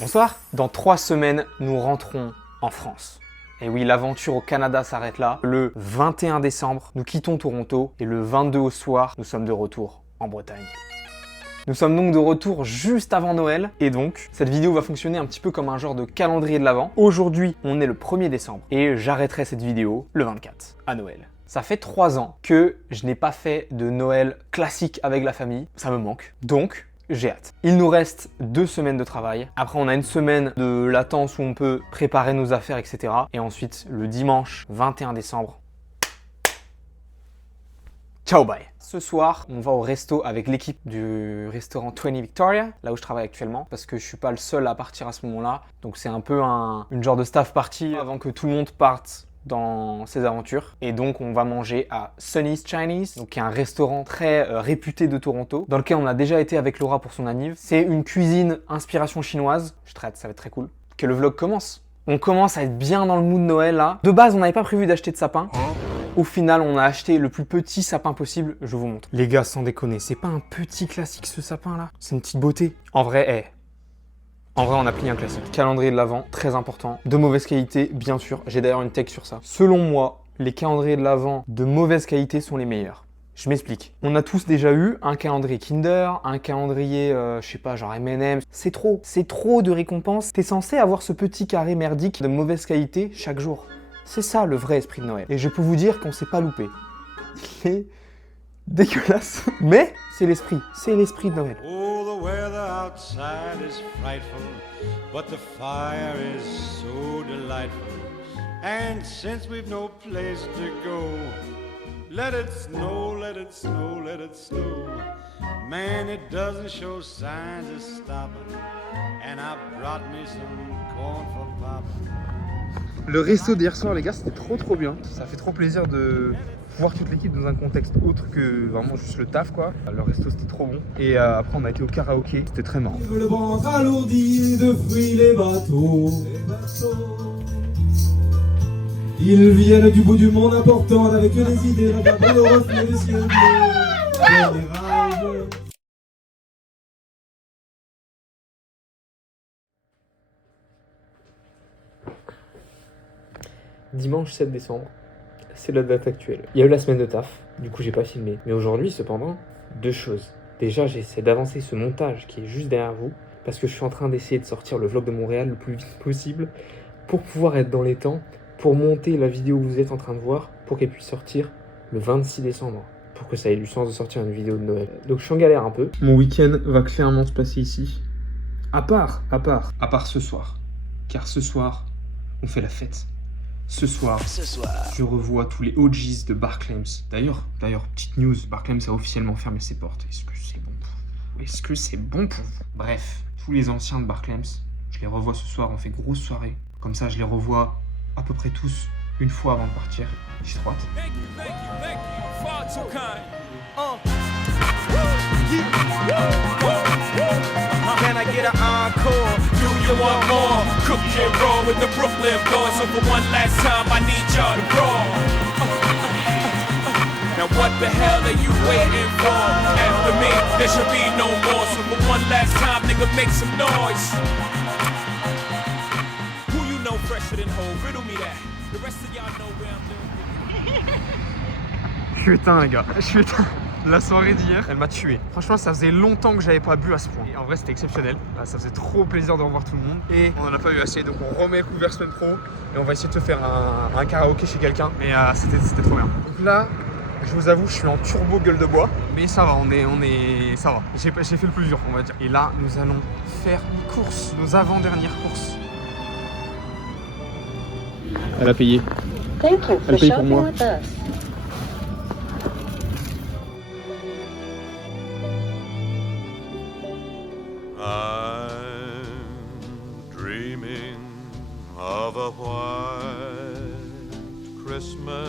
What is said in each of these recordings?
Bonsoir. Dans 3 semaines, nous rentrons en France. Et oui, l'aventure au Canada s'arrête là. Le 21 décembre, nous quittons Toronto et le 22 au soir, nous sommes de retour en Bretagne. Nous sommes donc de retour juste avant Noël et donc cette vidéo va fonctionner un petit peu comme un genre de calendrier de l'Avent. Aujourd'hui, on est le 1er décembre et j'arrêterai cette vidéo le 24 à Noël. Ça fait 3 ans que je n'ai pas fait de Noël classique avec la famille. Ça me manque. Donc, j'ai hâte. Il nous reste 2 semaines de travail. Après, on a une semaine de latence où on peut préparer nos affaires, etc. Et ensuite, le dimanche 21 décembre. Ciao, bye. Ce soir, on va au resto avec l'équipe du restaurant 20 Victoria, là où je travaille actuellement, parce que je suis pas le seul à partir à ce moment-là. Donc c'est un peu une genre de staff party avant que tout le monde parte dans ses aventures. Et donc on va manger à Sunny's Chinese, donc qui est un restaurant très réputé de Toronto, dans lequel on a déjà été avec Laura pour son anniv. C'est une cuisine inspiration chinoise. Je traite, ça va être très cool. Que le vlog commence. On commence à être bien dans le mood de Noël là. De base, on n'avait pas prévu d'acheter de sapin. Au final, on a acheté le plus petit sapin possible. Je vous montre. Les gars, sans déconner, c'est pas un petit classique ce sapin là. C'est une petite beauté. En vrai, on a pris un classique. Calendrier de l'Avent, très important. De mauvaise qualité, bien sûr. J'ai d'ailleurs une tech sur ça. Selon moi, les calendriers de l'Avent de mauvaise qualité sont les meilleurs. Je m'explique. On a tous déjà eu un calendrier Kinder, un calendrier, je sais pas, genre M&M's. C'est trop de récompenses. T'es censé avoir ce petit carré merdique de mauvaise qualité chaque jour. C'est ça le vrai esprit de Noël. Et je peux vous dire qu'on s'est pas loupé. Il est dégueulasse. Mais c'est l'esprit de Noël. Oh, the weather outside is frightful, but the fire is so delightful. And since we've no place to go, let it snow, let it snow, let it snow. Man, it doesn't show signs of stopping. And I brought me some corn for popping. Le resto d'hier soir, les gars, c'était trop bien. Ça fait trop plaisir de voir toute l'équipe dans un contexte autre que vraiment juste le taf, quoi. Le resto, c'était trop bon. Et après, on a été au karaoké. C'était très marrant. Le ventre alourdi de fruits les bateaux. Ils viennent du bout du monde important avec les idées dans le reflet des ciels bleus. Dimanche 7 décembre, c'est la date actuelle. Il y a eu la semaine de taf, du coup j'ai pas filmé. Mais aujourd'hui, cependant, 2 choses. Déjà, j'essaie d'avancer ce montage qui est juste derrière vous, parce que je suis en train d'essayer de sortir le vlog de Montréal le plus vite possible, pour pouvoir être dans les temps, pour monter la vidéo que vous êtes en train de voir, pour qu'elle puisse sortir le 26 décembre, pour que ça ait du sens de sortir une vidéo de Noël. Donc je suis en galère un peu. Mon week-end va clairement se passer ici. À part ce soir. Car ce soir, on fait la fête. Ce soir, je revois tous les OGs de Barclays. D'ailleurs, petite news, Barclays a officiellement fermé ses portes. Est-ce que c'est bon pour vous? Est-ce que c'est bon pour vous? Bref, tous les anciens de Barclays, je les revois ce soir, on fait grosse soirée. Comme ça, je les revois à peu près tous une fois avant de partir. J'ai trop hâte. Can I get an encore? Do you want more? Cook and roll with the Brooklyn boys. So for one last time, I need y'all to roll. Now what the hell are you waiting for? After me, there should be no more. So for one last time, nigga, make some noise. Who you know fresher than whole? Riddle me that. The rest of y'all know where I'm living. Je suis éteint, les gars. Je suis éteint. La soirée d'hier, elle m'a tué. Franchement, ça faisait longtemps que j'avais pas bu à ce point. Et en vrai, c'était exceptionnel. Là, ça faisait trop plaisir de revoir tout le monde. Et on en a pas eu assez, donc on remet le couvert semaine pro. Et on va essayer de se faire un karaoké chez quelqu'un. Mais c'était trop bien. Donc là, je vous avoue, je suis en turbo gueule de bois. Mais ça va, ça va. J'ai fait le plus dur, on va dire. Et là, nous allons faire une course, nos avant-dernières courses. Elle a payé. Elle paye pour moi. Of a white Christmas,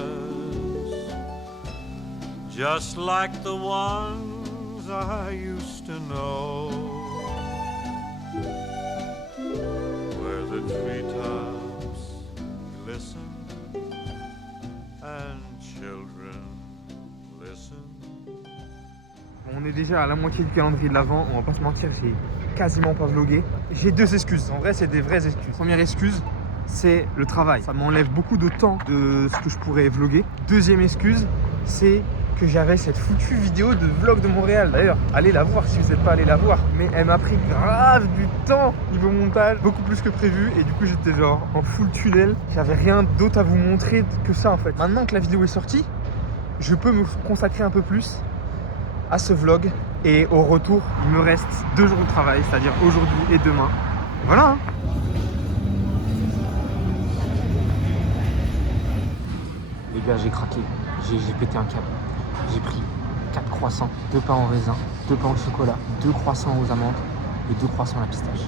just like the ones I used to know, where the treetops glisten and children listen. On est déjà à la moitié du calendrier de l'Avent, on va pas se mentir, j'ai quasiment pas vlogué. J'ai 2 excuses, en vrai c'est des vraies excuses. Première excuse, c'est le travail. Ça m'enlève beaucoup de temps de ce que je pourrais vloguer. Deuxième excuse, c'est que j'avais cette foutue vidéo de vlog de Montréal. D'ailleurs, allez la voir si vous n'êtes pas allé la voir. Mais elle m'a pris grave du temps niveau montage, beaucoup plus que prévu. Et du coup, j'étais genre en full tunnel. J'avais rien d'autre à vous montrer que ça en fait. Maintenant que la vidéo est sortie, je peux me consacrer un peu plus à ce vlog. Et au retour, il me reste 2 jours de travail, c'est-à-dire aujourd'hui et demain. Voilà. Les gars, j'ai craqué. J'ai pété un câble. J'ai pris 4 croissants, 2 pains au raisin, 2 pains au chocolat, 2 croissants aux amandes et 2 croissants à la pistache.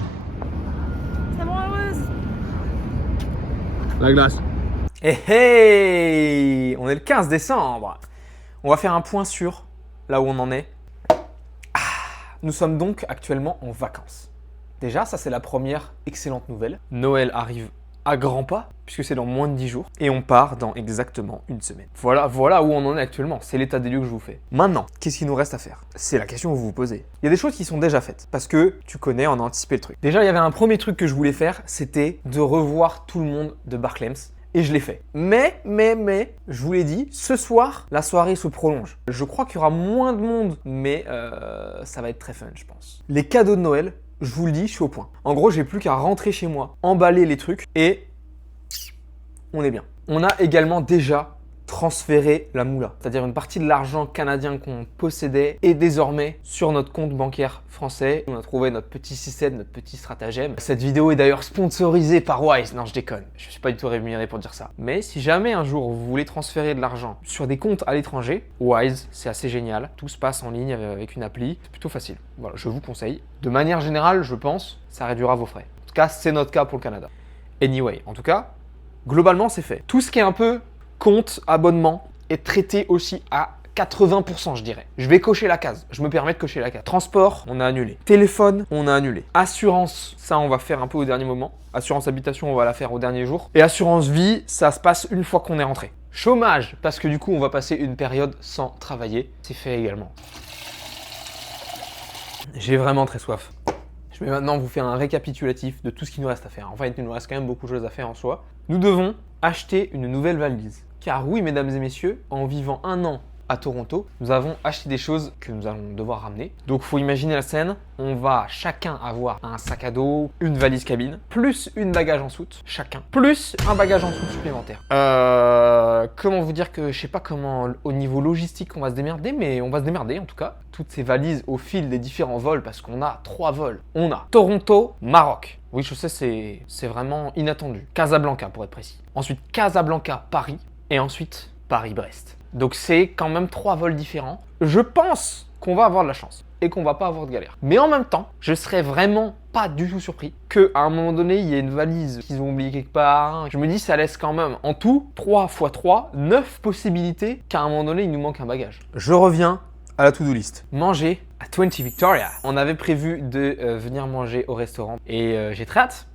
Ça me rend heureuse. La glace. Hey hey, on est le 15 décembre. On va faire un point sur là où on en est. Nous sommes donc actuellement en vacances. Déjà, ça c'est la première excellente nouvelle. Noël arrive à grands pas, puisque c'est dans moins de 10 jours, et on part dans exactement une semaine. Voilà où on en est actuellement, c'est l'état des lieux que je vous fais. Maintenant, qu'est-ce qu'il nous reste à faire? C'est la question que vous vous posez. Il y a des choses qui sont déjà faites, parce que tu connais, on a anticipé le truc. Déjà, il y avait un premier truc que je voulais faire, c'était de revoir tout le monde de Barclays. Et je l'ai fait. Mais, je vous l'ai dit, ce soir, la soirée se prolonge. Je crois qu'il y aura moins de monde, mais ça va être très fun, je pense. Les cadeaux de Noël, je vous le dis, je suis au point. En gros, j'ai plus qu'à rentrer chez moi, emballer les trucs et on est bien. On a également déjà transféré la moula, c'est-à-dire une partie de l'argent canadien qu'on possédait est désormais sur notre compte bancaire français. On a trouvé notre petit système, notre petit stratagème. Cette vidéo est d'ailleurs sponsorisée par Wise. Non, je déconne, je suis pas du tout rémunéré pour dire ça. Mais si jamais un jour vous voulez transférer de l'argent sur des comptes à l'étranger, Wise, c'est assez génial. Tout se passe en ligne avec une appli, c'est plutôt facile. Voilà, je vous conseille. De manière générale, je pense, ça réduira vos frais. En tout cas, c'est notre cas pour le Canada. Anyway, en tout cas, globalement, c'est fait. Tout ce qui est un peu compte, abonnement est traité aussi à 80%, je dirais. Je vais cocher la case. Je me permets de cocher la case. Transport, on a annulé. Téléphone, on a annulé. Assurance, ça, on va faire un peu au dernier moment. Assurance habitation, on va la faire au dernier jour. Et assurance vie, ça se passe une fois qu'on est rentré. Chômage, parce que du coup, on va passer une période sans travailler. C'est fait également. J'ai vraiment très soif. Je vais maintenant vous faire un récapitulatif de tout ce qu'il nous reste à faire. En fait, il nous reste quand même beaucoup de choses à faire en soi. Nous devons acheter une nouvelle valise. Car oui, mesdames et messieurs, en vivant 1 an à Toronto, nous avons acheté des choses que nous allons devoir ramener. Donc, il faut imaginer la scène. On va chacun avoir un sac à dos, une valise cabine, plus une bagage en soute, chacun, plus un bagage en soute supplémentaire. Comment vous dire que je sais pas comment au niveau logistique on va se démerder, mais on va se démerder en tout cas. Toutes ces valises au fil des différents vols, parce qu'on a 3 vols. On a Toronto, Maroc. Oui, je sais, c'est vraiment inattendu. Casablanca pour être précis. Ensuite, Casablanca, Paris. Et ensuite, Paris-Brest. Donc c'est quand même 3 vols différents. Je pense qu'on va avoir de la chance et qu'on va pas avoir de galère. Mais en même temps, je serais vraiment pas du tout surpris qu'à un moment donné, il y ait une valise qu'ils ont oubliée quelque part. Je me dis, ça laisse quand même en tout 3 x 3, 9 possibilités qu'à un moment donné, il nous manque un bagage. Je reviens à la to-do list. Manger à 20 Victoria. On avait prévu de venir manger au restaurant et j'ai très hâte.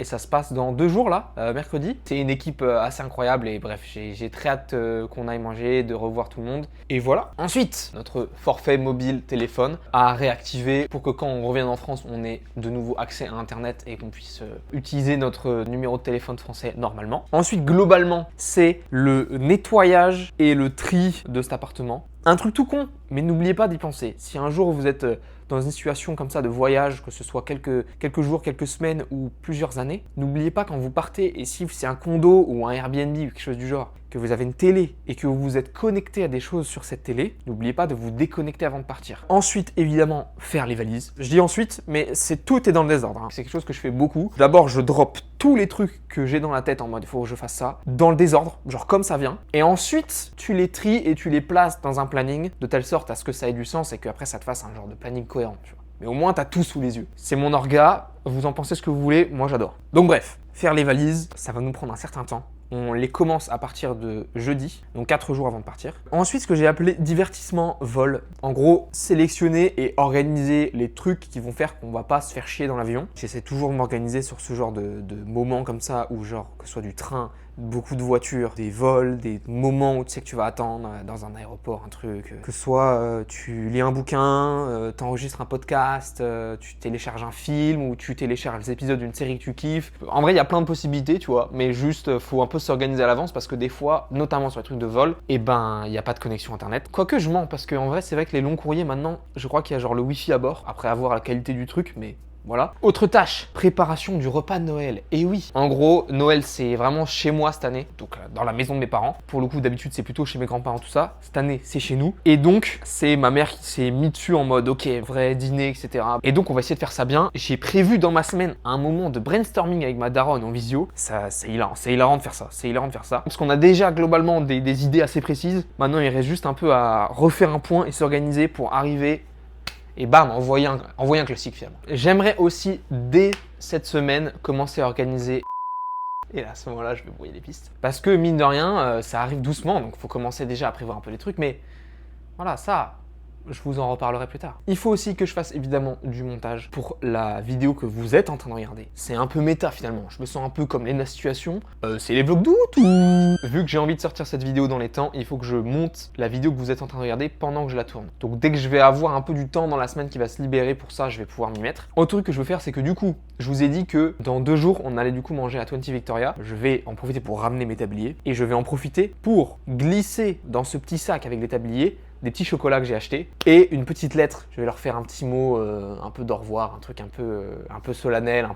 Et ça se passe dans 2 jours là, mercredi. C'est une équipe assez incroyable et bref, j'ai très hâte qu'on aille manger, de revoir tout le monde. Et voilà. Ensuite, notre forfait mobile téléphone à réactiver pour que quand on revienne en France, on ait de nouveau accès à Internet et qu'on puisse utiliser notre numéro de téléphone français normalement. Ensuite, globalement, c'est le nettoyage et le tri de cet appartement. Un truc tout con, mais n'oubliez pas d'y penser. Si un jour vous êtes dans une situation comme ça de voyage, que ce soit quelques jours, quelques semaines ou plusieurs années, n'oubliez pas quand vous partez, et si c'est un condo ou un Airbnb ou quelque chose du genre, que vous avez une télé et que vous vous êtes connecté à des choses sur cette télé, n'oubliez pas de vous déconnecter avant de partir. Ensuite, évidemment, faire les valises. Je dis ensuite, mais tout est dans le désordre. Hein. C'est quelque chose que je fais beaucoup. D'abord, je drop tous les trucs que j'ai dans la tête en mode il faut que je fasse ça, dans le désordre, genre comme ça vient. Et ensuite, tu les tries et tu les places dans un planning de telle sorte à ce que ça ait du sens et qu'après ça te fasse un genre de planning cohérent. Tu vois. Mais au moins, tu as tout sous les yeux. C'est mon orga, vous en pensez ce que vous voulez, moi j'adore. Donc bref, faire les valises, ça va nous prendre un certain temps. On les commence à partir de jeudi, donc 4 jours avant de partir. Ensuite, ce que j'ai appelé divertissement vol. En gros, sélectionner et organiser les trucs qui vont faire qu'on va pas se faire chier dans l'avion. J'essaie toujours de m'organiser sur ce genre de moments comme ça, où genre que ce soit du train, beaucoup de voitures, des vols, des moments où tu sais que tu vas attendre dans un aéroport, un truc. Que ce soit tu lis un bouquin, t'enregistres un podcast, tu télécharges un film ou tu télécharges les épisodes d'une série que tu kiffes. En vrai, il y a plein de possibilités, tu vois, mais juste faut un peu s'organiser à l'avance parce que des fois, notamment sur les trucs de vol, il n'y a pas de connexion internet. Quoique je mens parce qu'en vrai, c'est vrai que les longs courriers maintenant, je crois qu'il y a genre le wifi à bord après avoir la qualité du truc, mais voilà. Autre tâche, préparation du repas de Noël. Et oui, en gros, Noël c'est vraiment chez moi cette année, donc dans la maison de mes parents. Pour le coup, d'habitude c'est plutôt chez mes grands-parents, tout ça. Cette année, c'est chez nous. Et donc, c'est ma mère qui s'est mise dessus en mode, ok, vrai dîner, etc. Et donc, on va essayer de faire ça bien. J'ai prévu dans ma semaine un moment de brainstorming avec ma daronne en visio. Ça, c'est hilarant de faire ça. C'est hilarant de faire ça. Parce qu'on a déjà globalement des idées assez précises. Maintenant, il reste juste un peu à refaire un point et s'organiser pour arriver. Et bam, envoyer un classique finalement. J'aimerais aussi, dès cette semaine, commencer à organiser... Et là, à ce moment-là, je vais brouiller les pistes. Parce que, mine de rien, ça arrive doucement, donc il faut commencer déjà à prévoir un peu les trucs. Mais voilà, ça... je vous en reparlerai plus tard. Il faut aussi que je fasse évidemment du montage pour la vidéo que vous êtes en train de regarder. C'est un peu méta finalement, je me sens un peu comme Lena Situation. C'est les vlogs d'août ou... Vu que j'ai envie de sortir cette vidéo dans les temps, il faut que je monte la vidéo que vous êtes en train de regarder pendant que je la tourne. Donc dès que je vais avoir un peu du temps dans la semaine qui va se libérer pour ça, je vais pouvoir m'y mettre. Autre truc que je veux faire, c'est que du coup, je vous ai dit que dans 2 jours, on allait du coup manger à 20 Victoria. Je vais en profiter pour ramener mes tabliers et je vais en profiter pour glisser dans ce petit sac avec les tabliers des petits chocolats que j'ai achetés et une petite lettre. Je vais leur faire un petit mot un peu d'au revoir, un truc un peu solennel,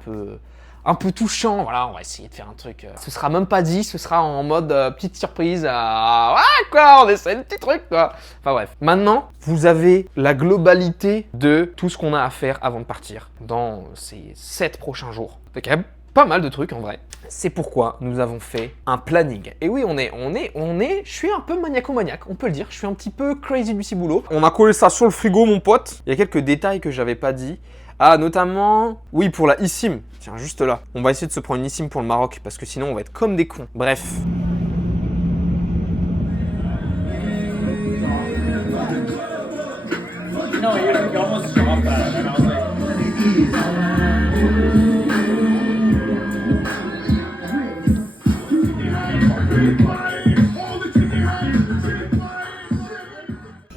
un peu touchant. Voilà, on va essayer de faire un truc. Ce sera même pas dit, ce sera en mode petite surprise. Ouais, quoi, on essaie un petit truc, quoi. Enfin bref. Maintenant, vous avez la globalité de tout ce qu'on a à faire avant de partir dans ces 7 prochains jours. C'est quand même pas mal de trucs en vrai. C'est pourquoi nous avons fait un planning. Et oui, je suis un peu maniaco-maniaque, on peut le dire. Je suis un petit peu crazy du ciboulot. On a collé ça sur le frigo, mon pote. Il y a quelques détails que j'avais pas dit. Ah, notamment, oui, pour la eSIM. Tiens, juste là. On va essayer de se prendre une eSIM pour le Maroc parce que sinon on va être comme des cons. Bref.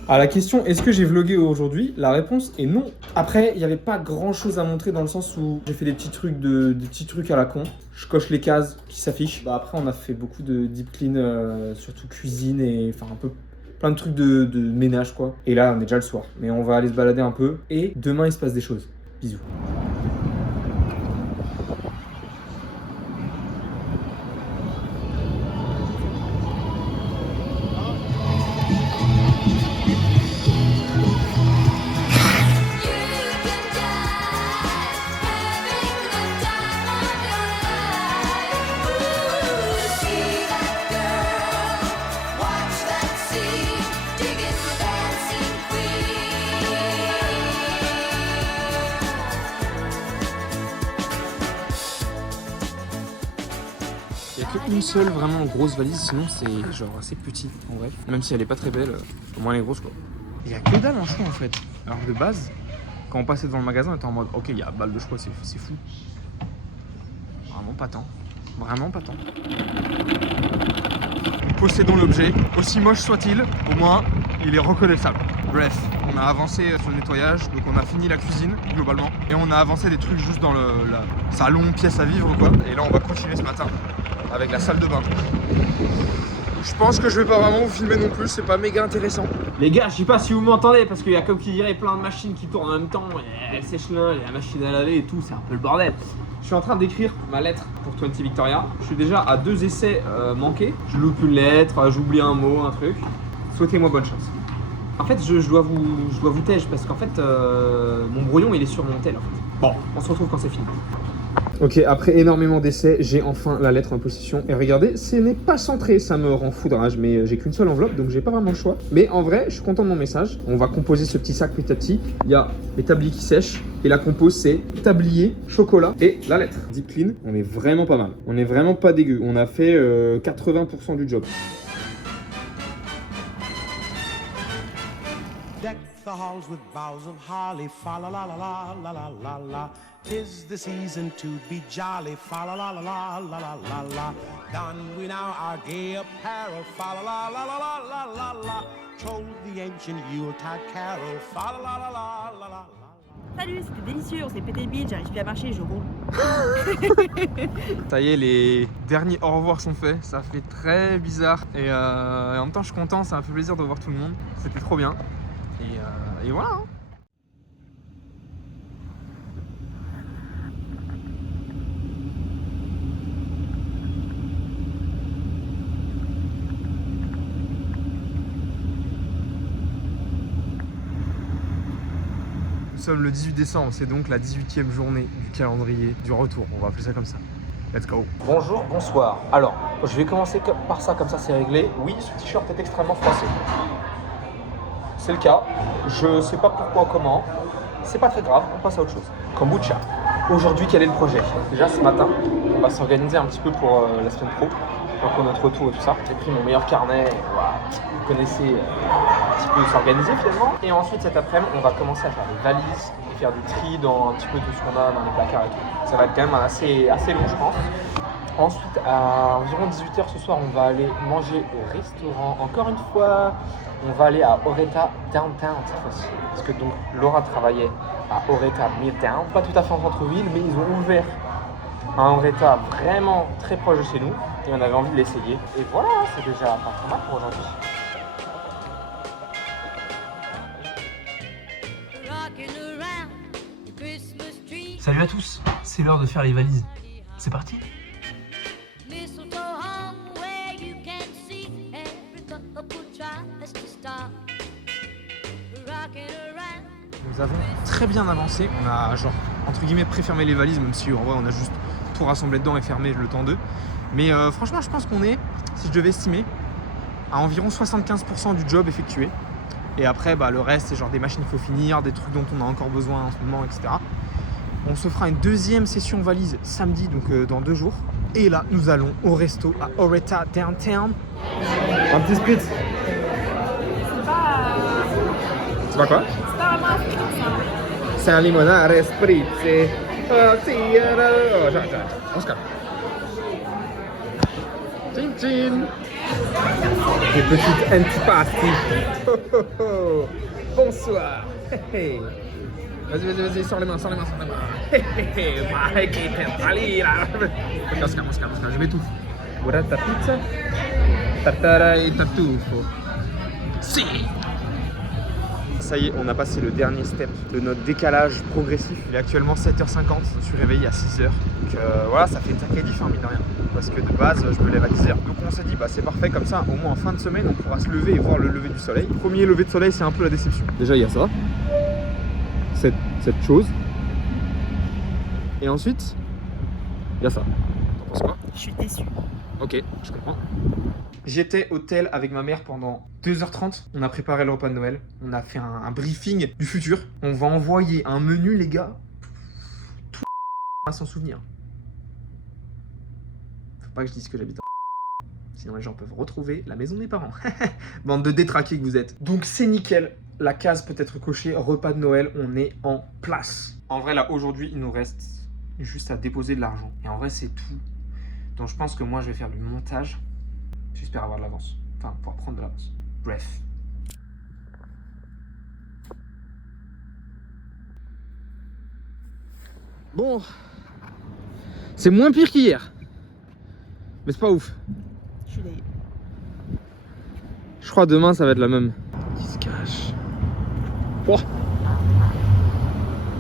À la question est-ce que j'ai vlogué aujourd'hui, la réponse est non. Après, il n'y avait pas grand chose à montrer dans le sens où j'ai fait des petits trucs à la con. Je coche les cases qui s'affichent. Bah après, on a fait beaucoup de deep clean, surtout cuisine et enfin un peu plein de trucs de ménage quoi. Et là, on est déjà le soir, mais on va aller se balader un peu et demain il se passe des choses. Bisous. Il n'y a qu'une seule vraiment grosse valise, sinon c'est genre assez petit en vrai. Même si elle est pas très belle, au moins elle est grosse quoi. Il n'y a que dalle en choix en fait. Alors de base, quand on passait devant le magasin, on était en mode ok, il y a balle de choix, c'est fou. Vraiment pas tant. Vraiment pas tant. Nous possédons l'objet, aussi moche soit-il, au moins il est reconnaissable. Bref, on a avancé sur le nettoyage, donc on a fini la cuisine globalement. Et on a avancé des trucs juste dans le salon, pièce à vivre quoi. Et là on va continuer ce matin avec la salle de bain. Je pense que je vais pas vraiment vous filmer non plus, c'est pas méga intéressant. Les gars, je sais pas si vous m'entendez parce qu'il y a comme qui dirait plein de machines qui tournent en même temps. Il y a le sèche-linge, il y a la machine à laver et tout, c'est un peu le bordel. Je suis en train d'écrire ma lettre pour 20 Victoria. Je suis déjà à 2 essais manqués. Je loupe une lettre, j'oublie un mot, un truc. Souhaitez-moi bonne chance. En fait, je dois vous tège parce qu'en fait, mon brouillon il est sur mon tel en fait. Bon, on se retrouve quand c'est fini. Ok, après énormément d'essais, j'ai enfin la lettre en possession. Et regardez, ce n'est pas centré, ça me rend fou de rage, mais j'ai qu'une seule enveloppe, donc j'ai pas vraiment le choix. Mais en vrai, je suis content de mon message. On va composer ce petit sac petit à petit. Il y a les tabliers qui sèchent, et la compose c'est tablier, chocolat et la lettre. Deep clean, on est vraiment pas mal. On est vraiment pas dégueu. On a fait 80% du job. Deck the the halls with boughs of holly. Fa la la la la la la la la. 'Tis the season to be jolly. Fa la la la la la la la la. Don we now our gay apparel. Fa la la la la la la la la. Told the ancient Yuletide carol. Fa la la la la la la. Salut, c'était délicieux, on s'est pété le bide, j'arrive plus à marcher, je roule. Ça y est, les derniers au revoir sont faits. Ça fait très bizarre. Et en même temps, je suis content. Ça m'a fait plaisir de voir tout le monde. C'était trop bien. Et voilà. Hein. Nous sommes le 18 décembre, c'est donc la 18e journée du calendrier du retour, on va appeler ça comme ça. Let's go. Bonjour, bonsoir. Alors, je vais commencer par ça, comme ça c'est réglé. Oui, ce t-shirt est extrêmement froissé. C'est le cas. Je sais pas pourquoi, comment. C'est pas très grave, on passe à autre chose. Kombucha. Aujourd'hui, quel est le projet? Déjà, ce matin, on va s'organiser un petit peu pour la semaine pro. Donc pour notre retour et tout ça. J'ai pris mon meilleur carnet, voilà. Vous connaissez un petit peu s'organiser finalement. Et ensuite cet après-midi, on va commencer à faire des valises et faire du tri dans un petit peu tout ce qu'on a dans les placards et tout. Ça va être quand même assez long je pense. Ensuite, à environ 18h ce soir, on va aller manger au restaurant. Encore une fois, on va aller à Oretta Downtown cette fois-ci. Parce que donc Laura travaillait à Oretta Midtown. Pas tout à fait en centre-ville, mais ils ont ouvert un Oretta vraiment très proche de chez nous. Et on avait envie de l'essayer. Et voilà, c'est déjà pas trop mal pour aujourd'hui. Salut à tous, c'est l'heure de faire les valises. C'est parti. Nous avons très bien avancé. On a genre entre guillemets préfermé les valises, même si en vrai on a juste tout rassemblé dedans et fermé le temps d'eux. Mais franchement, je pense qu'on est, si je devais estimer, à environ 75% du job effectué. Et après, le reste, c'est genre des machines qu'il faut finir, des trucs dont on a encore besoin en ce moment, etc. On se fera une deuxième session valise samedi, donc dans 2 jours. Et là, nous allons au resto à Oretta Downtown. Un petit spritz. C'est pas... C'est pas quoi? C'est pas vraiment un spritz, ça. C'est un limonare spritz. On se calme. Tchin tchin. Des petites antipasties. Oh, oh, oh. Bonsoir. Hey, hey. Vas-y, sors les mains. Hey, hey, hey. On se calme, je m'étouffe. Voilà ta pizza. Tartare et tartufo. Si. Ça y est, on a passé le dernier step de notre décalage progressif. Il est actuellement 7h50, je suis réveillé à 6h. Donc voilà, ça fait une sacrée diff, mine de rien. Parce que de base, je me lève à 10h. Donc on s'est dit, c'est parfait, comme ça, au moins en fin de semaine, on pourra se lever et voir le lever du soleil. Le premier lever de soleil, c'est un peu la déception. Déjà, il y a ça. Cette chose. Et ensuite, il y a ça. T'en penses quoi? Je suis déçue. Ok, je comprends. J'étais au tel avec ma mère pendant 2h30. On a préparé le repas de Noël. On a fait un briefing du futur. On va envoyer un menu, les gars. Tout à s'en souvenir. Faut pas que je dise que j'habite en... Sinon les gens peuvent retrouver la maison de mes parents. Bande de détraqués que vous êtes. Donc c'est nickel. La case peut être cochée. Repas de Noël, on est en place. En vrai, là, aujourd'hui, il nous reste juste à déposer de l'argent. Et en vrai, c'est tout. Donc je pense que moi, je vais faire du montage. J'espère avoir de l'avance. Enfin, pouvoir prendre de l'avance. Bref. Bon. C'est moins pire qu'hier. Mais c'est pas ouf. Je suis d'ailleurs. Je crois demain, ça va être la même. Qui se cache. Oh.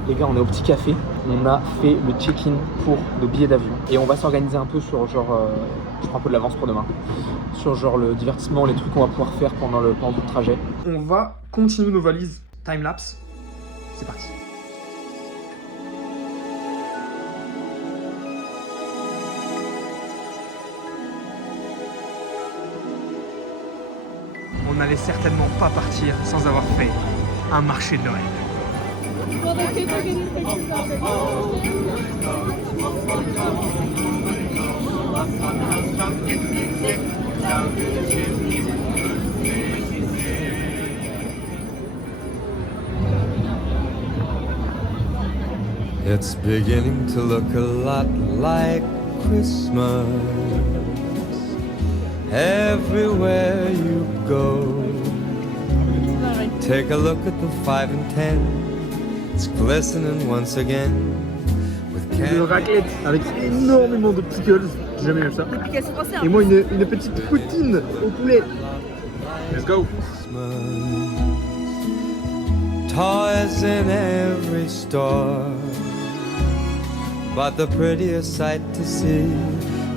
Les gars, on est au petit café. On a fait le check-in pour nos billets d'avion. Et on va s'organiser un peu sur genre... je prends un peu de l'avance pour demain. Sur genre le divertissement, les trucs qu'on va pouvoir faire pendant tout le trajet. On va continuer nos valises. Time-lapse. C'est parti. On n'allait certainement pas partir sans avoir fait un marché de Noël. It's beginning to look a lot like Christmas everywhere you go. Take a look at the 5 and 10. It's glistening once again with De candy. raclette avec énormément de pickles. J'ai jamais vu ça. Les piquets sont français. Et moi une petite poutine au poulet. Let's go. Toys in every store, but the prettiest sight to see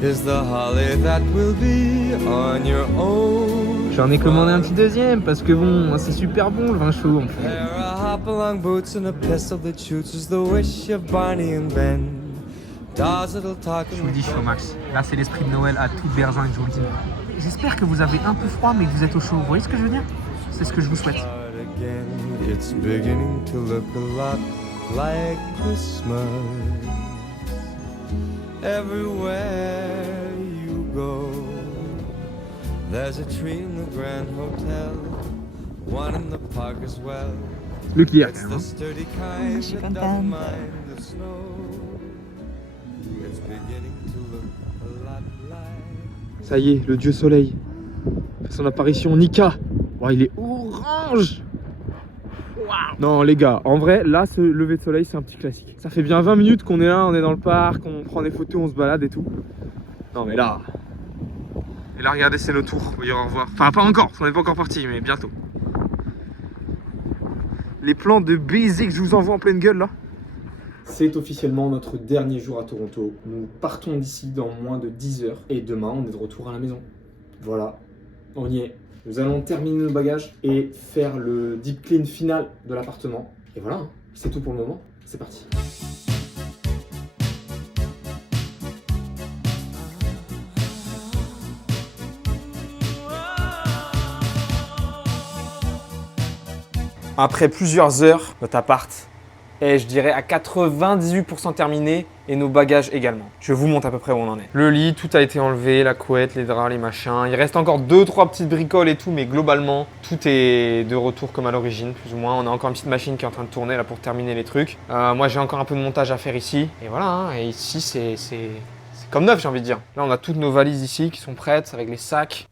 is the holly that will be on your own. J'en ai commandé un petit deuxième parce que bon, c'est super bon le vin chaud en fait. There are hop-along boots and a pistol that shoots is the wish of Barney and Ben. Dolls that'll talk Je vous le dis, je suis au max. Là, c'est l'esprit de Noël à toute bergin et je vous le dis. J'espère que vous avez un peu froid mais que vous êtes au chaud. Vous voyez ce que je veux dire? C'est ce que je vous souhaite. again. It's beginning to look a lot like Christmas everywhere you go. There's a tree in the Grand Hotel, one in the park as well. Le clear It's quand the même. sturdy kind suis that contente. doesn't mind the snow. It's beginning to look a lot like. Ça y est, le dieu soleil fait son apparition. Nika. Oh, il est orange. Waouh. Non les gars, en vrai, là, ce lever de soleil, c'est un petit classique. Ça fait bien 20 minutes qu'on est là, on est dans le parc, on prend des photos, on se balade et tout. Non mais là... Et là, regardez, c'est notre tour. On va dire au revoir. Enfin, pas encore, on n'est pas encore parti, mais bientôt. Les plans de baiser que je vous envoie en pleine gueule, là. C'est officiellement notre dernier jour à Toronto. Nous partons d'ici dans moins de 10 heures. Et demain, on est de retour à la maison. Voilà, on y est. Nous allons terminer nos bagages et faire le deep clean final de l'appartement. Et voilà, hein, c'est tout pour le moment. C'est parti. Après plusieurs heures, notre appart est, je dirais, à 98% terminé et nos bagages également. Je vous montre à peu près où on en est. Le lit, tout a été enlevé, la couette, les draps, les machins. Il reste encore 2-3 petites bricoles et tout, mais globalement, tout est de retour comme à l'origine, plus ou moins. On a encore une petite machine qui est en train de tourner là pour terminer les trucs. Moi, j'ai encore un peu de montage à faire ici. Et voilà, hein, et ici, c'est comme neuf, j'ai envie de dire. Là, on a toutes nos valises ici qui sont prêtes avec les sacs.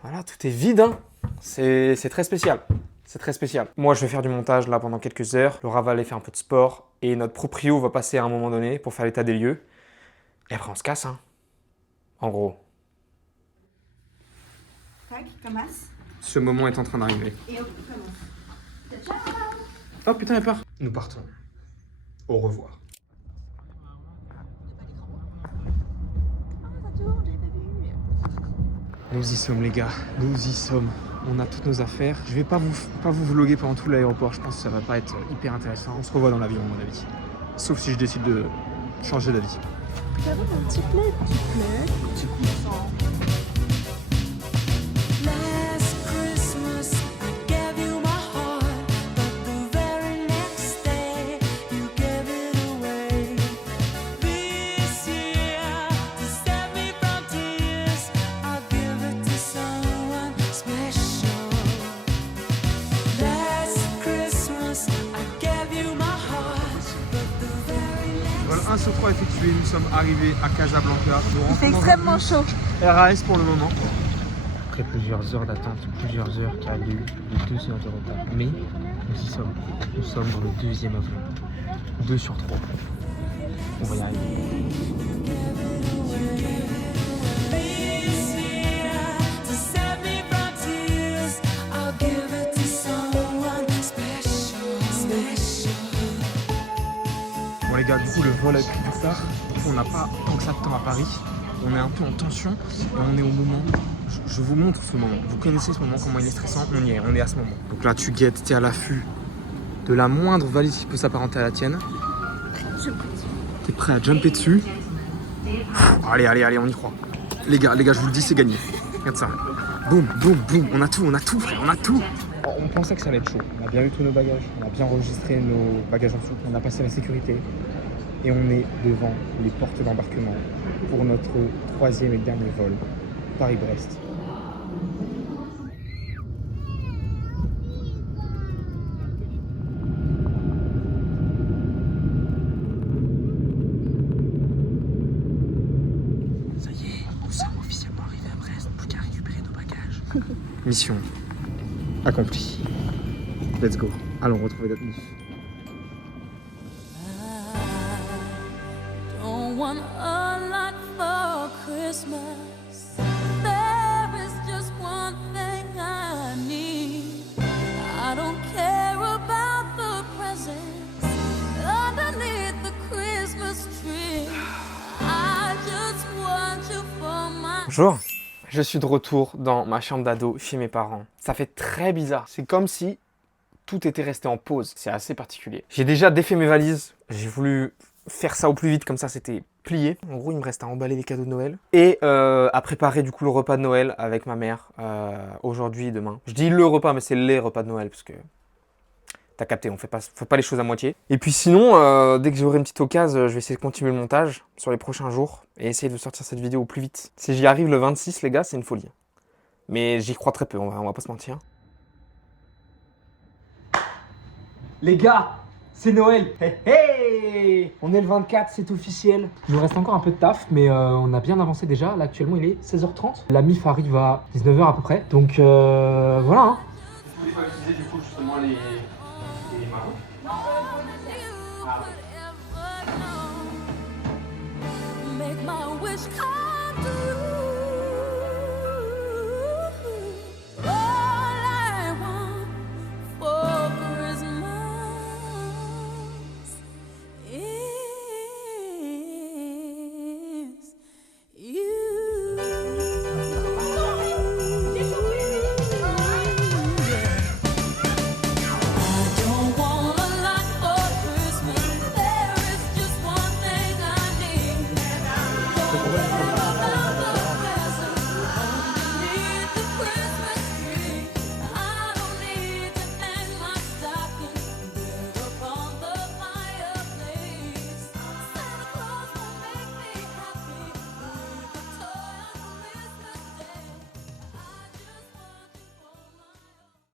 Voilà, tout est vide, hein. C'est très spécial. C'est très spécial. Moi, je vais faire du montage là pendant quelques heures. Laura va aller faire un peu de sport. Et notre proprio va passer à un moment donné pour faire l'état des lieux. Et après, on se casse, hein. En gros. Tac, commence. Ce moment est en train d'arriver. Et hop, commence. Oh putain, elle part. Nous partons. Au revoir. Nous y sommes les gars, nous y sommes. On a toutes nos affaires. Je vais pas vous vlogger pendant tout l'aéroport, je pense que ça va pas être hyper intéressant. On se revoit dans l'avion à mon avis. Sauf si je décide de changer d'avis. J'avais un petit plaid, petit coussin. Last Christmas I gave you my heart, but the very next day you gave it away. This year, to save me from tears, I'll give it to someone special. Last Christmas I gave you my heart, but the very next Vol 1 sur 3 effectué, nous sommes arrivés à Casablanca. Il fait extrêmement chaud. RAS pour le moment. Après plusieurs heures d'attente, plusieurs heures qui a eu de 2 heures de retard. Mais nous y sommes. Nous sommes dans le deuxième avion. 2 sur 3. On va y arriver. This year, to save me from tears, I'll give it to someone special. Bon les gars, du coup le vol a pris du retard. On n'a pas tant que ça de temps à Paris. On est un peu en tension et on est au moment. Je vous montre ce moment. Vous connaissez ce moment, comment il est stressant. On y est, on est à ce moment. Donc là tu guettes, t'es à l'affût de la moindre valise qui peut s'apparenter à la tienne. T'es prêt à jumper dessus. Allez, allez, allez, on y croit. Les gars, je vous le dis, c'est gagné. Regarde ça. Boum, boum, boum. On a tout, frère, on a tout. On pensait que ça allait être chaud. On a bien eu tous nos bagages. On a bien enregistré nos bagages en dessous. On a passé la sécurité. Et on est devant les portes d'embarquement pour notre 3e et dernier vol, Paris-Brest. mission accomplie. Let's go. Allons retrouver notre mif. Don't want a lot for Christmas. There is just one thing I need. I don't care about the presents underneath the Christmas tree. I just want you for my... Bonjour. Je suis de retour dans ma chambre d'ado chez mes parents. Ça fait très bizarre. C'est comme si tout était resté en pause. C'est assez particulier. J'ai déjà défait mes valises. J'ai voulu faire ça au plus vite, comme ça c'était plié. En gros, il me reste à emballer les cadeaux de Noël. Et à préparer du coup le repas de Noël avec ma mère aujourd'hui et demain. Je dis le repas, mais c'est les repas de Noël parce que t'as capté, on fait pas les choses à moitié. Et puis sinon, dès que j'aurai une petite occasion, je vais essayer de continuer le montage sur les prochains jours et essayer de sortir cette vidéo au plus vite. Si j'y arrive le 26, les gars, c'est une folie. Mais j'y crois très peu, on va pas se mentir. Les gars, c'est Noël. Hey, hey, on est le 24, c'est officiel. Il nous reste encore un peu de taf, mais on a bien avancé déjà. Là, actuellement, il est 16h30. La MIF arrive à 19h à peu près. Donc voilà. Hein. Je voulais pas utiliser du coup justement les marrons. Make my wish come